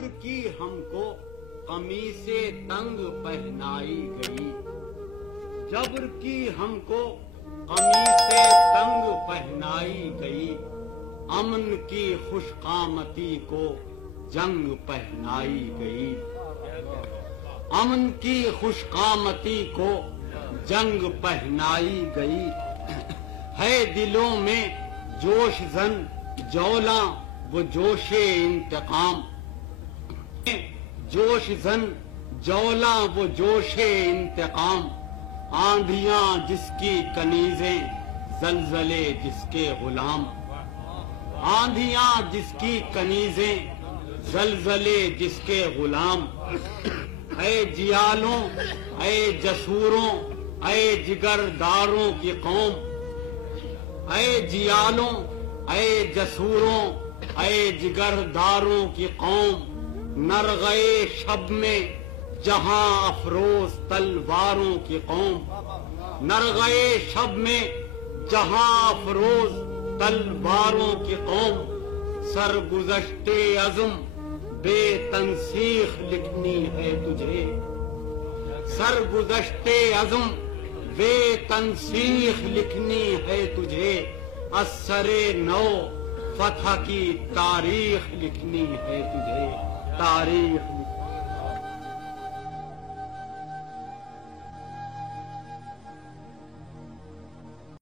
جبر کی ہم کو قمیص تنگ پہنائی گئی، جبر کی ہم کو قمیص تنگ پہنائی گئی، امن کی خوش قامتی کو جنگ پہنائی گئی، امن کی خوش قامتی کو جنگ پہنائی گئی۔ ہے دلوں میں جوش زن جولاں وہ جوش انتقام، جوش زن جولاں وہ جوش انتقام، آندھیاں جس کی کنیزیں زلزلے جس کے غلام، آندھیاں جس کی کنیزیں زلزلے جس کے غلام۔ اے جیالوں، اے جسوروں، اے جگرداروں کی قوم، اے جیالوں، اے جسوروں، اے جگرداروں کی قوم، نرغے شب میں جہاں افروز تلواروں کی قوم، نرغے شب میں جہاں افروز تلواروں کی قوم، سرگزشت عزم بے تنسیخ لکھنی ہے تجھے، سرگزشت عزم بے تنسیخ لکھنی ہے تجھے، اثر نو فتح کی تاریخ لکھنی ہے تجھے، تاریخ